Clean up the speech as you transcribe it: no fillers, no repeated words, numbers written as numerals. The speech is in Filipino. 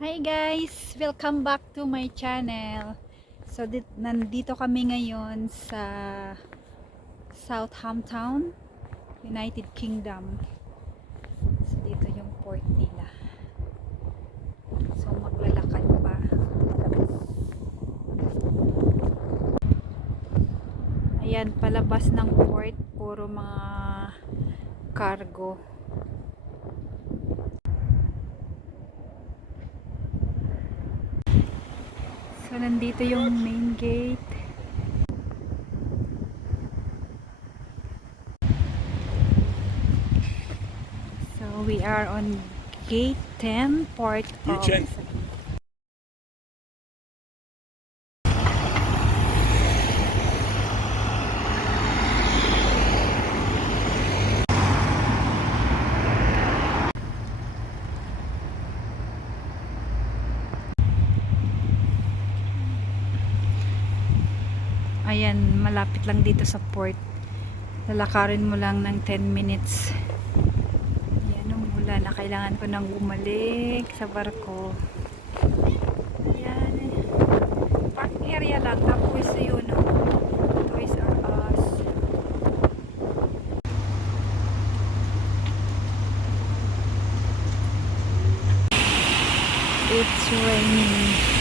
Hi guys! Welcome back to my channel. So nandito kami ngayon sa Southampton, United Kingdom. So dito yung port nila. So maglalakad pa. Ayan, palabas ng port, puro mga cargo. So nandito yung main gate. So we are on gate 10, port of Ayan, malapit lang dito sa port. Lalakarin mo lang ng 10 minutes. Ayan, umulan na. Kailangan ko nang bumalik sa barko. Ayan. Park area lang. Tapos yun, Toys R Us. It's raining.